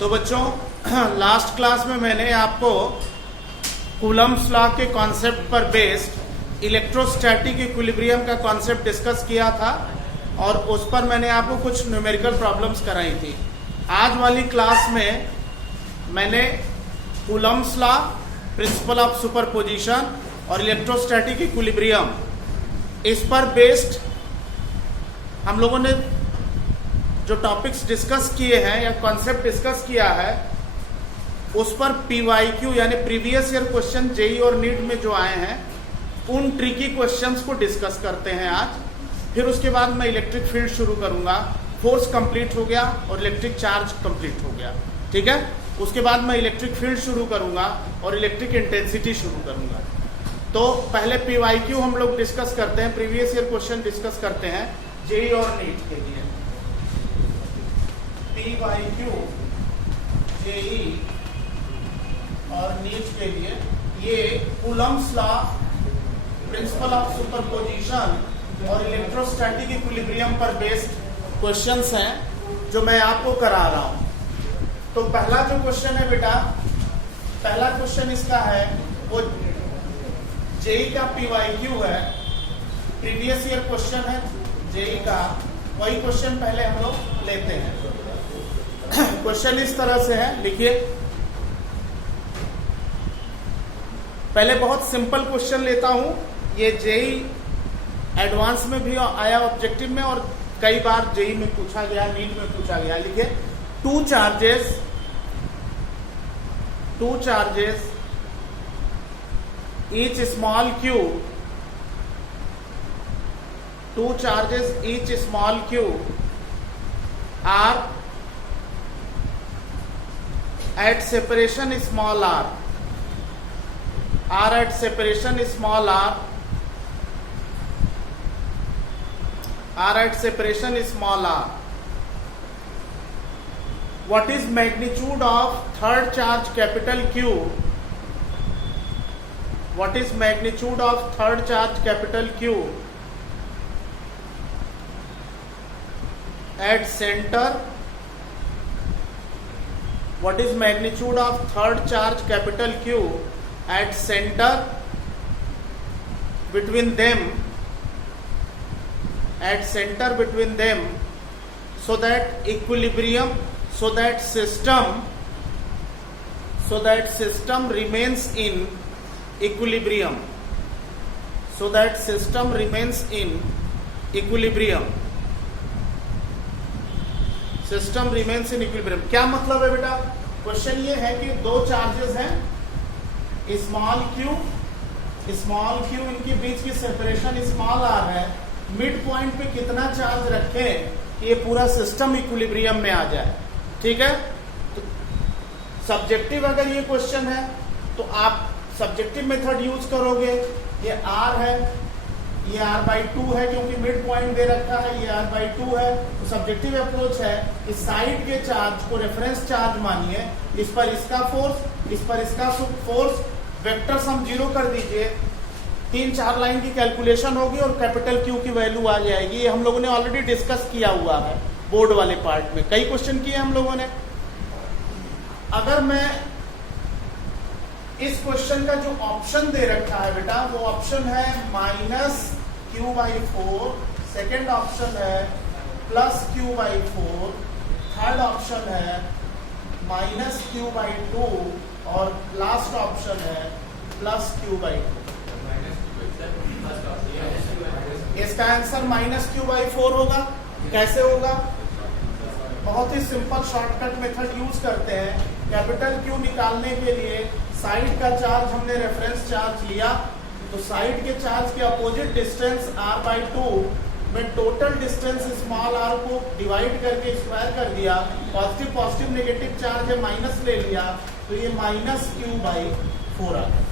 तो बच्चों last class में मैंने आपको कूलम्ब्स लॉ के कॉन्सेप्ट पर बेस्ड इलेक्ट्रोस्टैटिक इक्विलिब्रियम का कॉन्सेप्ट डिस्कस किया था और उस पर मैंने आपको कुछ न्यूमेरिकल प्रॉब्लम्स कराई थी। आज वाली क्लास में मैंने Coulomb's law, principle of superposition और इलेक्ट्रोस्टैटिक इक्विलिब्रियम, इस पर बेस्ड हम लोगों ने जो टॉपिक्स डिस्कस किए हैं या कॉन्सेप्ट डिस्कस किया है उस पर PYQ यानी प्रीवियस ईयर क्वेश्चन जेई और नीट में जो आए हैं उन ट्रिकी क्वेश्चंस को डिस्कस करते हैं आज। फिर उसके बाद मैं इलेक्ट्रिक फील्ड शुरू करूंगा। फोर्स कंप्लीट हो गया और इलेक्ट्रिक चार्ज कंप्लीट हो गया, ठीक है। उसके बाद मैं इलेक्ट्रिक फील्ड शुरू करूंगा और इलेक्ट्रिक इंटेंसिटी शुरू करूंगा। तो पहले PYQ हम लोग डिस्कस करते हैं, प्रीवियस ईयर क्वेश्चन डिस्कस करते हैं जेई और नीट के लिए। PYQ जेई और नीट के लिए ये Coulomb's law, principle of superposition और इलेक्ट्रोस्टैटिक इक्विलिब्रियम पर बेस्ड क्वेश्चंस हैं जो मैं आपको करा रहा हूं। तो पहला जो क्वेश्चन है बेटा, पहला क्वेश्चन इसका है वो जेई का PYQ है, प्रीवियस ईयर क्वेश्चन है जेई का। वही क्वेश्चन पहले हम लोग लेते हैं। क्वेश्चन इस तरह से है, लिखिए। पहले बहुत सिंपल क्वेश्चन लेता हूं। ये जेई एडवांस में भी आया ऑब्जेक्टिव में और कई बार जेई में पूछा गया, नीट में पूछा गया। लिखिए, two charges each small q, two charges each small q are at separation small r, are at separation small r, are at separation small r. What is magnitude of third charge capital Q? What is magnitude of third charge capital Q at center? What is magnitude of third charge capital Q at center between them? At center between them, so that equilibrium, so that system remains in equilibrium, so that system remains in equilibrium, system remains in equilibrium। क्या मतलब है बेटा? Question ये है कि दो charges हैं, small Q, इनके बीच की सेपरेशन स्मॉल आर है। मिड पॉइंट पे कितना चार्ज रखें ये पूरा सिस्टम इक्विलिब्रियम में आ जाए, ठीक है। तो सब्जेक्टिव अगर ये क्वेश्चन है तो आप सब्जेक्टिव मेथड यूज करोगे। ये R है, ये R/2 है क्योंकि मिड पॉइंट दे रखा है, ये R/2 है। तो सब्जेक्टिव अप्रोच है कि साइड के चार्ज को रेफरेंस चार्ज मानिए, इस पर इसका फोर्स, इस पर इसका फोर्स, वेक्टर सम 0 कर दीजिए। 3-4 लाइन की कैलकुलेशन होगी और कैपिटल Q की वैल्यू आ जाएगी। ये हम लोगों ने ऑलरेडी डिस्कस किया हुआ है बोर्ड वाले पार्ट में, कई क्वेश्चन किए हम लोगों ने। अगर मैं इस क्वेश्चन का जो ऑप्शन दे रखा है बेटा, वो ऑप्शन है -Q/4, सेकेंड ऑप्शन है +Q/4, थर्ड ऑप्शन है -Q/2 और लास्ट ऑप्शन है +Q/2। इसका आंसर -Q/4 होगा। कैसे होगा? बहुत ही सिंपल शॉर्टकट मेथड यूज करते हैं। कैपिटल Q निकालने के लिए साइड का चार्ज हमने रेफरेंस चार्ज लिया, तो साइड के चार्ज के अपोजिट डिस्टेंस R/2 में टोटल डिस्टेंस स्मॉल r को डिवाइड करके स्क्वायर कर दिया। पॉजिटिव नेगेटिव चार्ज है, माइनस ले लिया, तो ये -Q/4 आ गया।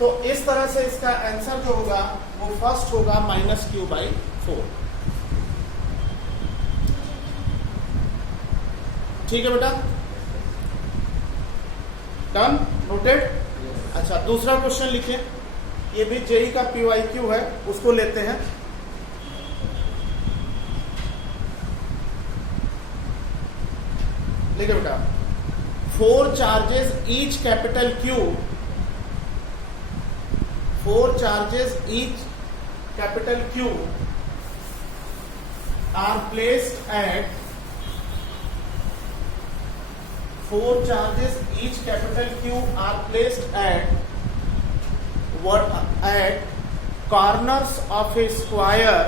तो इस तरह से इसका आंसर जो होगा वो फर्स्ट होगा -Q/4। ठीक है बेटा, डन, नोटेड। अच्छा, दूसरा क्वेश्चन लिखिए। ये भी जेई का PYQ है, उसको लेते हैं। देखिए बेटा, 4 charges each capital Q, 4 charges each capital Q are placed at 4 charges each capital Q are placed at corners of a square,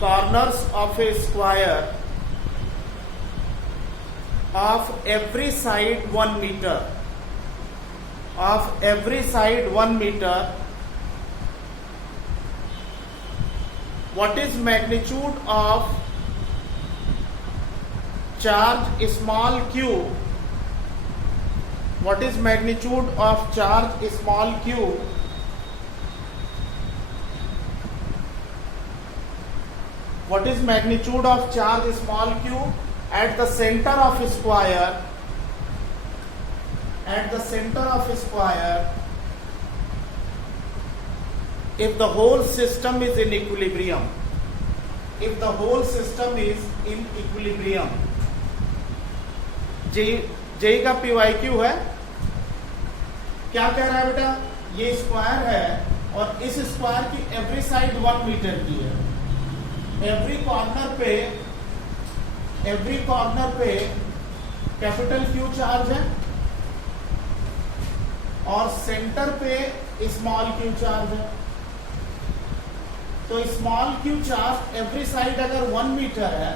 corners of a square of every side 1 meter, of every side 1 meter. What is magnitude of charge small q? What is magnitude of charge small q what is magnitude of charge small q at the center of square, at the center of square if the whole system is in equilibrium, if the whole system is in equilibrium. जे का PYQ है, क्या कह रहा है बेटा, ये square है और इस स्क्वायर की एवरी साइड 1 मीटर की है, एवरी कॉर्नर पे कैपिटल Q चार्ज है और सेंटर पे स्मॉल q चार्ज है। तो small q charge every side अगर 1 मीटर है,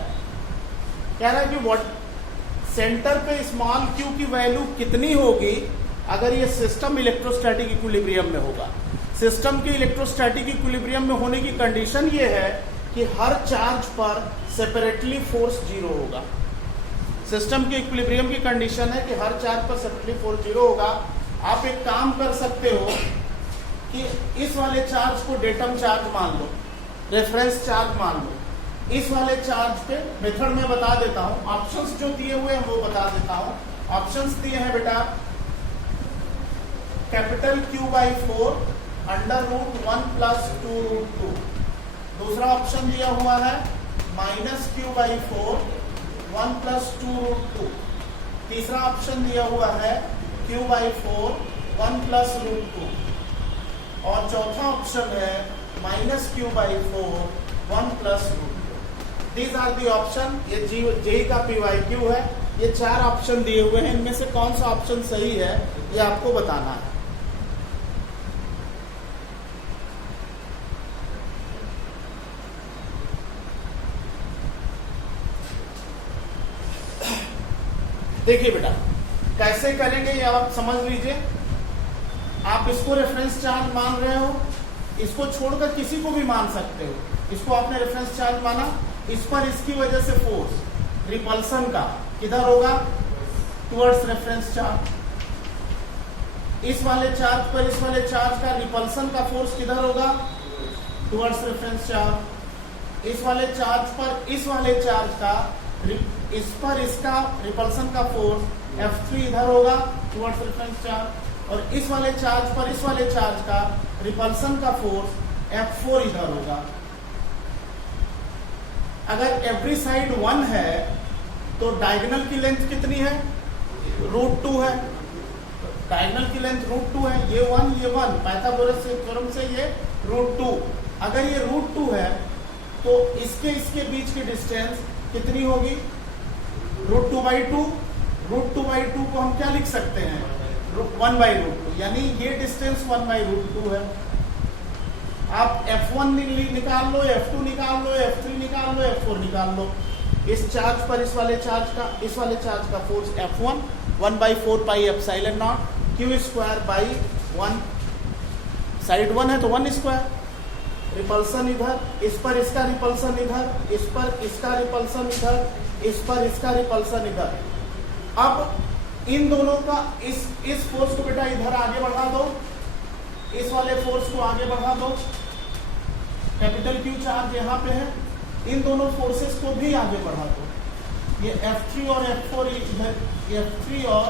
कह रहा है कि व्हाट सेंटर पे स्मॉल q की वैल्यू कितनी होगी अगर ये सिस्टम इलेक्ट्रोस्टैटिक इक्विलिब्रियम में होगा। सिस्टम के इलेक्ट्रोस्टैटिक इक्विलिब्रियम में होने की कंडीशन ये है कि हर चार्ज पर सेपरेटली फोर्स 0 होगा। सिस्टम के इक्विलिब्रियम की कंडीशन है कि हर चार्ज पर सेपरेटली फोर्स 0 होगा। आप एक काम कर सकते हो कि इस वाले चार्ज को डेटम चार्ज मान लो, रेफरेंस चार्ज मान लो। इस वाले चार्ज पे मेथड में बता देता हूं, ऑप्शंस जो दिए हुए हैं वो बता देता हूं। ऑप्शंस दिए हैं बेटा, कैपिटल Q/4 √1 + 2√2। दूसरा ऑप्शन दिया हुआ है -Q/4 1 + 2√2। तीसरा ऑप्शन दिया हुआ है Q/4 1 + √2 और चौथा ऑप्शन है -Q/4 1 + √2। These are the option। ये जेई का PYQ है। ये 4 ऑप्शन दिए हुए हैं, इनमें से कौन सा ऑप्शन सही है ये आपको बताना है। देखिए बेटा, कैसे करेंगे ये आप समझ लीजिए। आप इसको रेफरेंस चार्ज मान रहे हो, इसको छोड़कर किसी को भी मान सकते हो। इसको आपने रेफरेंस चार्ज माना, इस पर इसकी वजह से फोर्स रिपल्सन का किधर होगा, टुवर्ड्स रेफरेंस चार्ज। इस वाले चार्ज पर इस वाले चार्ज का रिपल्सन का फोर्स किधर होगा, टुवर्ड्स रेफरेंस चार्ज। इस वाले चार्ज पर इस वाले चार्ज का इस पर इसका रिपल्सन का फोर्स F3 इधर होगा, टुवर्ड्स रेफरेंस चार्ज। और इस वाले चार्ज पर इस वाले चार्ज का रिपल्सन का फोर्स F4 इधर होगा। अगर एवरी साइड 1 है तो डायगोनल की लेंथ कितनी है, √2 है। डायगोनल की लेंथ √2 है, ये 1 पाइथागोरस थ्योरम से ये √2। अगर ये √2 है तो इसके बीच की डिस्टेंस कितनी होगी, √2/2। √2/2 को हम क्या लिख सकते हैं, 1/√2, यानी ये डिस्टेंस 1/√2 है। आप F1 निकाल लो, F2 निकाल लो, F3 निकाल लो, F4 निकाल लो। इस चार्ज पर इस वाले चार्ज का फोर्स F1 1/4πε0 Q²/1। साइड 1 है तो 1²। रिपल्सन इधर, इस पर इसका रिपल्सन इधर, इस पर इसका रिपल्सन इधर, इस पर इसका रिपल्सन इधर। अब इन दोनों का इस फोर्स को बेटा इधर आगे बढ़ा दो, इस वाले फोर्स को आगे बढ़ा दो। कैपिटल Q चार्ज यहाँ पे है, इन दोनों फोर्सेस को भी आगे बढ़ा दो। ये F3 और F4 इधर, F3 और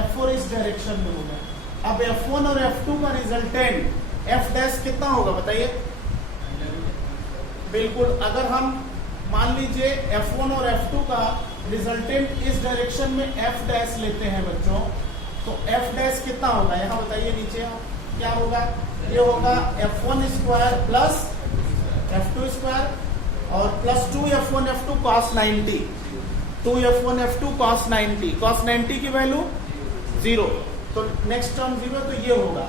F4 इस डायरेक्शन में होगा। अब F1 और F2 का रिजल्टेंट F' कितना होगा बताइए। बिल्कुल, अगर हम मान लीजिए F1 और F2 का रिजल्टेंट इस डायरेक्शन में एफ डैश लेते हैं बच्चों, तो एफ डैश कितना होगा, यहाँ बताइए नीचे क्या होगा, ये होगा f1 square plus f2 square और plus 2f1 f2 cos 90, 2f1 f2 cos 90, cos 90 की वैल्यू 0, तो नेक्स्ट टर्म 0, तो ये होगा।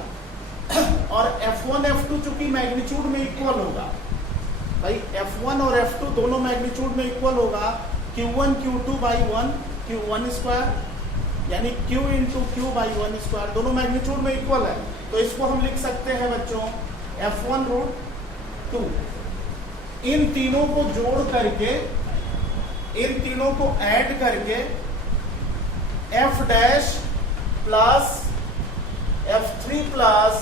और f1 f2 चूंकि मैग्नीट्यूड में इक्वल होगा, भाई f1 और f2 दोनों मैग्नीट्यूड में इक्वल होगा, q1 q2 by 1 q1 square, यानी q into Q by 1 square, दोनों मैग्नीट्यूड में इक्वल है, तो इसको हम लिख सकते हैं बच्चों f1 रूट 2। इन तीनों को जोड़ करके, इन तीनों को ऐड करके f dash plus f3 plus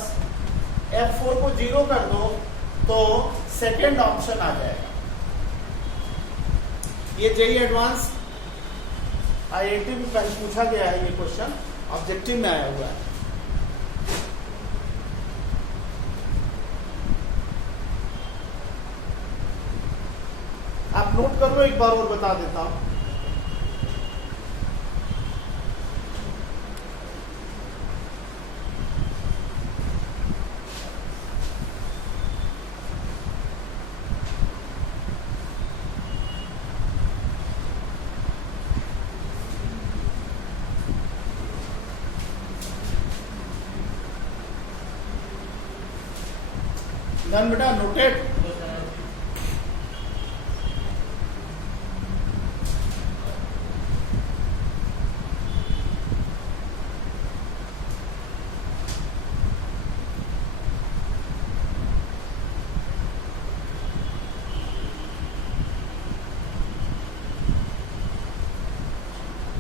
f4 को 0 कर दो, तो सेकेंड ऑप्शन आ जाएगा। ये जेईई एडवांस आईआईटी में कल पूछा गया है, ये क्वेश्चन ऑब्जेक्टिव में आया हुआ है। आप नोट कर लो, एक बार और बता देता हूं। डन बेटा, नोटेड।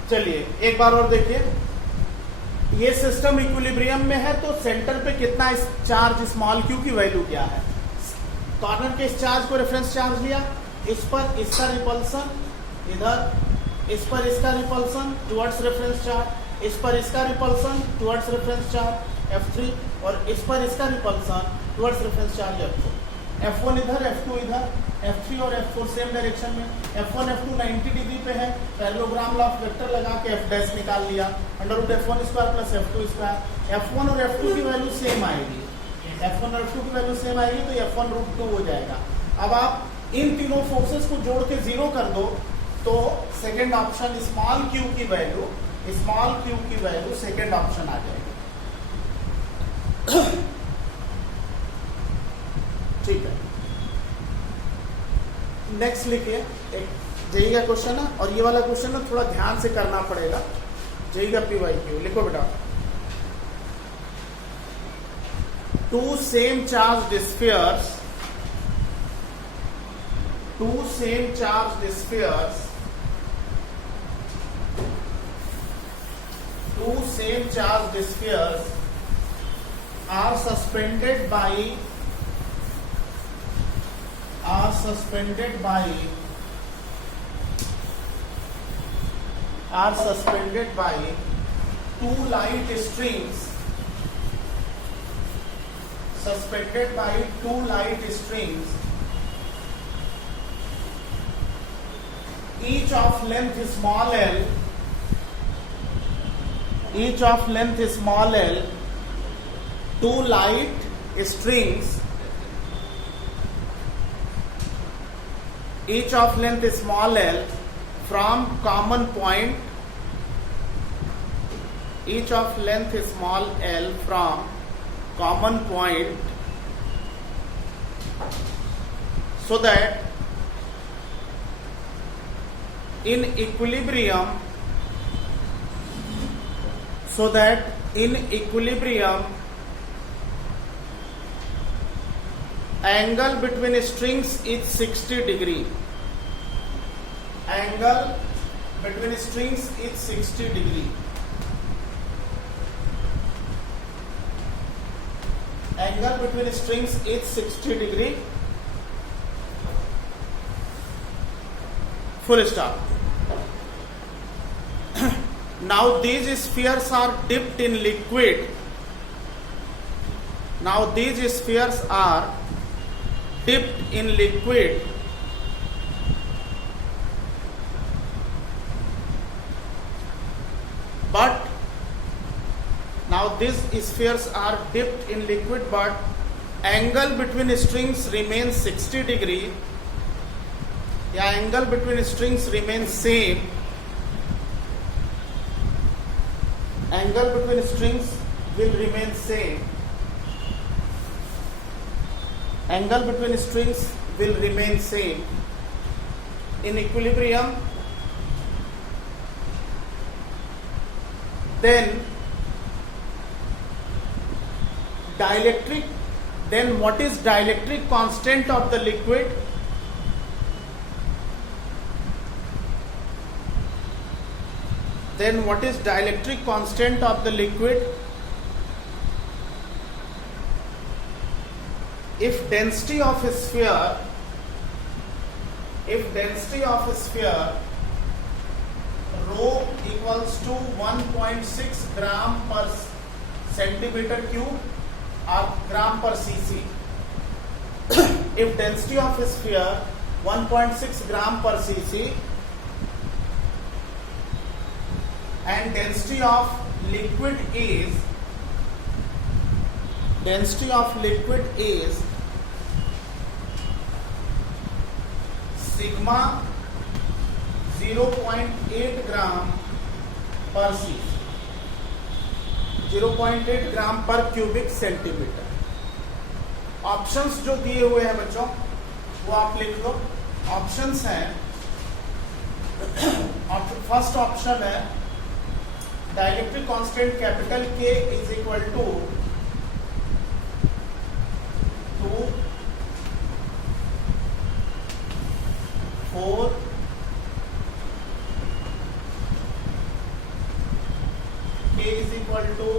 चलिए एक बार और देखिए, ये सिस्टम इक्विलिब्रियम में है, तो सेंटर पे कितना चार्ज स्मॉल क्यू की वैल्यू क्या है, कॉर्नर के इस चार्ज को रेफरेंस चार्ज लिया, इस पर इसका रिपल्सन, इधर इस पर इसका रिपल्सन टुवर्ड्स रेफरेंस चार्ज, इस पर इसका repulsion towards reference charge F3, और इस पर इसका repulsion towards reference charge F4। F1 इधर, F2 इधर, F3 और F4 सेम डायरेक्शन में, F1 F2 90 डिग्री पे है, पैरेललोग्राम लॉ ऑफ वेक्टर लगा के F डैश निकाल लिया, under root F1 square plus F2 square. F1 और F2 की वैल्यू सेम आएगी, F1 और F2 की वैल्यू सेम आएगी, तो F1 रूट 2 हो जाएगा। अब आप इन तीनों फोर्सेस को जोड़ के 0 कर दो, तो सेकेंड ऑप्शन स्मॉल क्यू की वैल्यू, स्मॉल क्यू की वैल्यू सेकेंड ऑप्शन आ जाएगी। ठीक है, नेक्स्ट लिखिए, एक जेईई का क्वेश्चन है, और ये वाला क्वेश्चन ना थोड़ा ध्यान से करना पड़ेगा, जेईई का PYQ लिखो बेटा। Two same charged spheres, two same charged spheres, two same charged spheres are suspended by two light strings, suspended by two light strings, each of length small l, each of length small l, two light strings, each of length small l from common point, each of length small l from common point, so that in equilibrium, angle between strings is 60 degree. Angle between strings is 60 degree. Angle between strings is 60 degree. Full stop. Now these spheres are dipped in liquid. Now these spheres are dipped in liquid these spheres are dipped in liquid, but angle between strings remains 60 degree, या angle between strings remains same, angle between strings will remain same, angle between strings will remain same in equilibrium, then what is dielectric constant of the liquid? Then what is dielectric constant of the liquid? If density of a sphere rho equals to 1.6 gram per centimeter cube or gram per cc, if density of a sphere 1.6 gram per cc and density of liquid is sigma 0.8 gram per cc, 0.8 ग्राम पर cubic centimetre. Options जो दिए हुए हैं बच्चों वो आप लिख लो। ऑप्शंस हैं, फर्स्ट ऑप्शन है dielectric constant capital K is equal to 2 4 K is equal to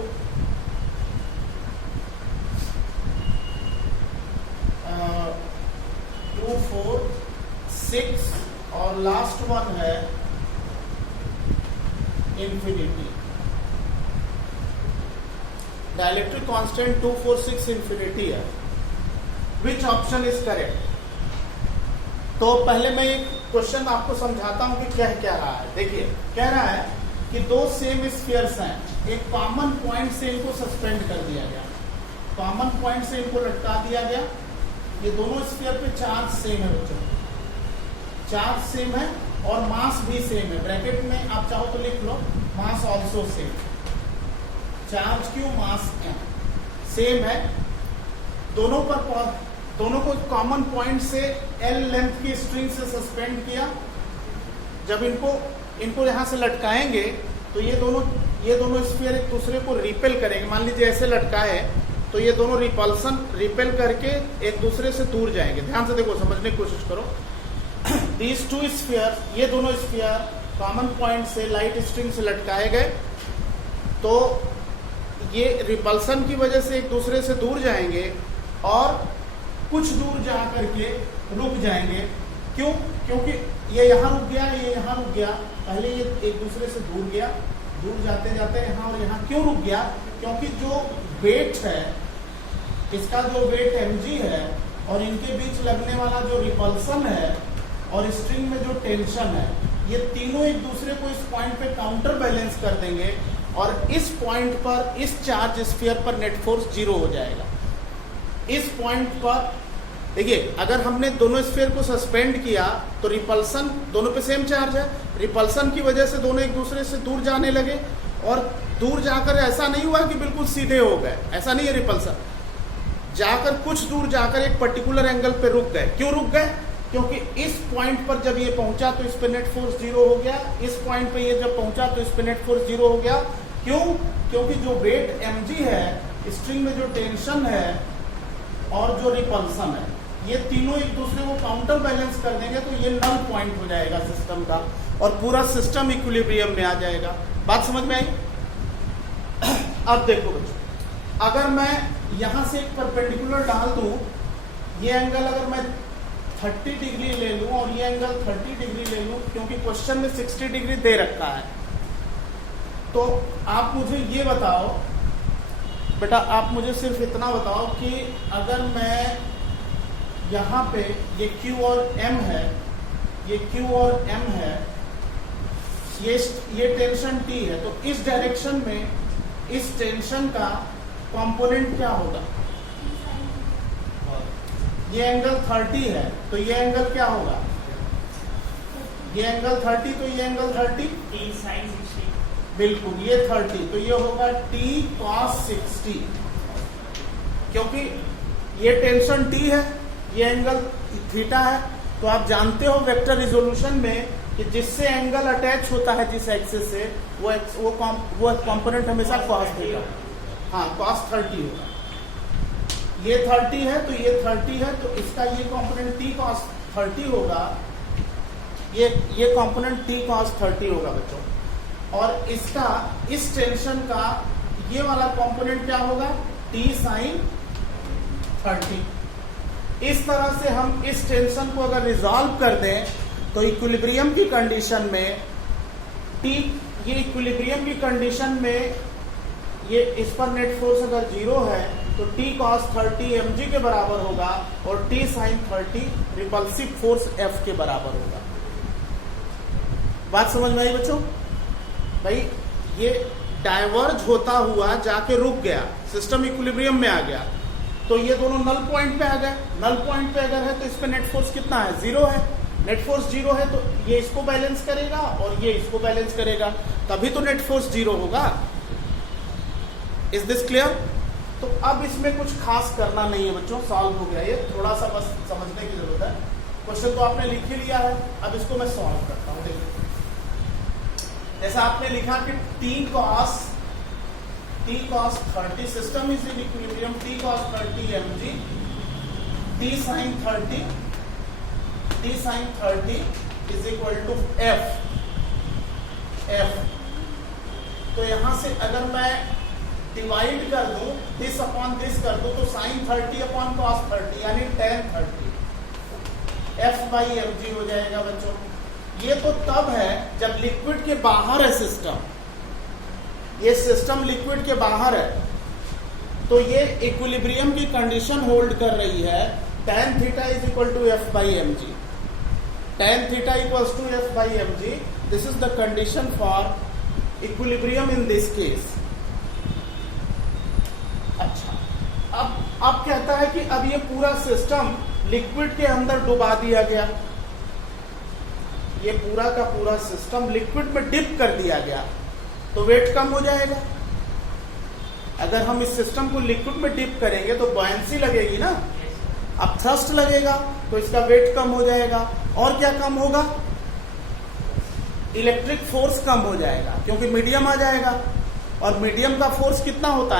2 4 6 और लास्ट वन है इंफिनिटी। डाइलेक्ट्रिक कांस्टेंट 2 4 6 इंफिनिटी है। Which option is correct? तो पहले मैं एक क्वेश्चन आपको समझाता हूं कि क्या रहा है। देखिए, कह रहा है कि दो सेम स्फीयर्स हैं, एक कॉमन पॉइंट से इनको सस्पेंड कर दिया गया, कॉमन पॉइंट से इनको लटका दिया गया। ये दोनों स्फीयर पे चार्ज सेम है बच्चों, चार्ज सेम है और मास भी सेम है। ब्रैकेट में आप चाहो तो लिख लो मास ऑल्सो सेम, चार्ज क्यू मास एम सेम है। दोनों को कॉमन पॉइंट से एल लेंथ की स्ट्रिंग से सस्पेंड किया। जब इनको यहां से लटकाएंगे तो ये दोनों स्फीयर एक दूसरे को रिपेल करेंगे। मान लीजिए ऐसे लटकाए तो ये दोनों रिपेल करके एक दूसरे से दूर जाएंगे। ध्यान से देखो, समझने की कोशिश करो। दीज टू स्फीयर, ये दोनों स्फीयर कॉमन पॉइंट से लाइट स्ट्रिंग से लटकाए गए तो ये रिपल्सन की वजह से एक दूसरे से दूर जाएंगे और कुछ दूर जा करके रुक जाएंगे। क्यों? क्योंकि ये यहाँ रुक गया, ये यहाँ रुक गया। पहले ये एक दूसरे से दूर गया, दूर जाते जाते यहाँ और यहाँ क्यों रुक गया? क्योंकि जो वेट है, इसका जो वेट mg है और इनके बीच लगने वाला जो रिपल्सन है और स्ट्रिंग में जो टेंशन है, ये तीनों एक दूसरे को इस पॉइंट पे काउंटर बैलेंस कर देंगे और इस पॉइंट पर, इस चार्ज स्फीयर पर नेट फोर्स 0 हो जाएगा। इस पॉइंट पर देखिए, अगर हमने दोनों स्फीयर को सस्पेंड किया तो रिपल्सन, दोनों पे सेम चार्ज है, रिपल्सन की वजह से दोनों एक दूसरे से दूर जाने लगे और दूर जाकर ऐसा नहीं हुआ कि बिल्कुल सीधे हो गए, ऐसा नहीं है। रिपल्सन जाकर कुछ दूर जाकर एक पर्टिकुलर एंगल पे रुक गए। क्यों रुक गए? क्योंकि इस पॉइंट पर जब ये पहुंचा तो इस पे नेट फोर्स 0 हो गया, इस पॉइंट पे ये जब पहुंचा तो इस पे नेट फोर्स 0 हो गया। क्यों? क्योंकि जो वेट mg है, स्ट्रिंग में जो टेंशन है और जो रिपल्सन है, ये तीनों एक दूसरे को काउंटर बैलेंस कर देंगे तो ये नल पॉइंट हो जाएगा सिस्टम का और पूरा सिस्टम इक्विलिब्रियम में आ जाएगा। बात समझ में आई? अब देखो बच्चों, अगर मैं यहां से एक परपेंडिकुलर डाल दूं, ये एंगल अगर मैं 30 डिग्री ले लूं और ये एंगल 30 डिग्री ले लूं, क्योंकि क्वेश्चन में 60 डिग्री दे रखा है, तो आप मुझे ये बताओ बेटा, आप मुझे सिर्फ इतना बताओ कि अगर मैं यहाँ पे ये Q और M है, ये Q और M है, ये टेंशन T है, तो इस डायरेक्शन में इस टेंशन का कंपोनेंट क्या होगा? ये एंगल 30 है तो ये एंगल क्या होगा? ये एंगल 30 तो ये एंगल 30 T sin 60। बिल्कुल, ये 30 तो ये होगा t cos 60, क्योंकि ये टेंशन t है, ये एंगल थीटा है। तो आप जानते हो वेक्टर रिजोल्यूशन में कि जिससे एंगल अटैच होता है जिस एक्सिस से वो कंपोनेंट हमेशा cos थीटा, हाँ cos 30 होगा। ये 30 है तो ये 30 है तो इसका ये कंपोनेंट t cos 30 होगा, ये कंपोनेंट t cos 30 होगा बच्चों। और इसका इस टेंशन का ये वाला कंपोनेंट क्या होगा? t sin 30। इस तरह से हम इस टेंशन को अगर रिजॉल्व कर दें तो इक्विलिब्रियम की कंडीशन में ये इक्विलिब्रियम की कंडीशन में ये इस पर नेट फोर्स अगर 0 है तो t cos 30 mg के बराबर होगा और t sin 30 repulsive force F के बराबर होगा। बात समझ में आई बच्चों? भाई ये डाइवर्ज होता हुआ जाके रुक गया, सिस्टम इक्विलिब्रियम में आ गया, तो ये दोनों नल पॉइंट पे आ गए। नल पॉइंट पे अगर है तो इस पे नेट फोर्स कितना है? 0 है। नेट फोर्स 0 है तो ये इसको बैलेंस करेगा और ये इसको बैलेंस करेगा, तभी तो नेट फोर्स 0 होगा। Is this clear? तो अब इसमें कुछ खास करना नहीं है बच्चों, सॉल्व हो गया, ये थोड़ा सा बस समझने की जरूरत है। क्वेश्चन तो आपने लिख ही लिया है, अब इसको मैं सॉल्व करता हूं। देखिए जैसा आपने लिखा कि t cos 30 system is in equilibrium, t cos 30 mg, t sin 30 is equal to f। तो यहां से अगर मैं डिवाइड कर दूं, दिस अपॉन दिस कर दूं, तो sin 30 अपॉन cos 30 यानी tan 30 f/mg हो जाएगा बच्चों। ये तो तब है जब लिक्विड के बाहर है सिस्टम, ये सिस्टम लिक्विड के बाहर है तो ये इक्विलिब्रियम की कंडीशन होल्ड कर रही है। tan theta is equal to f/mg, tan theta equals to f/mg। This is the condition for equilibrium in this case. अच्छा, अब कहता है कि अब ये पूरा सिस्टम लिक्विड के अंदर डुबा दिया गया, ये पूरा का पूरा सिस्टम लिक्विड में डिप कर दिया गया, तो वेट कम हो जाएगा। अगर हम इस सिस्टम को लिक्विड में डिप करेंगे तो बॉयंसी लगेगी ना, अब थ्रस्ट लगेगा तो इसका वेट कम हो जाएगा। और क्या कम होगा? इलेक्ट्रिक फोर्स कम हो जाएगा, क्योंकि मीडियम आ जाएगा। और मीडियम का फोर्स कितना होता है?